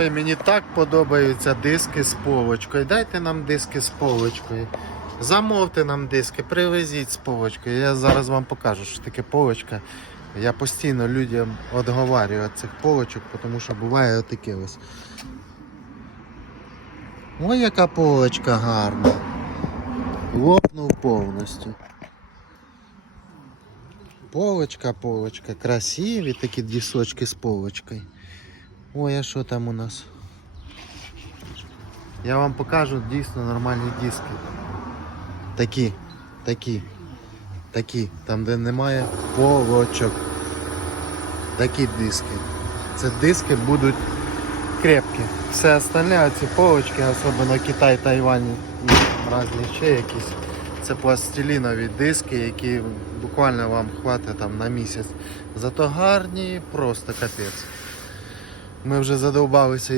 Мені так подобаються диски з полочкою. Дайте нам диски з полочкою. Замовте нам диски, привезіть з полочкою. Я зараз вам покажу, що таке полочка. Я постійно людям відговарюю від цих полочок, тому що буває отаке ось. Ой, яка полочка гарна. Лопнув повністю. Полочка, полочка, красиві такі дісочки з полочкою. Ой, а що там у нас? Я вам покажу дійсно нормальні диски. Такі, такі, такі, там де немає полочок. Такі диски. Це диски будуть крепкі. Все остальне, ці полочки, особливо Китай, Тайвань і різні ще якісь. Це пластилінові диски, які буквально вам хватить там на місяць. Зато гарні, просто капець. Ми вже задовбалися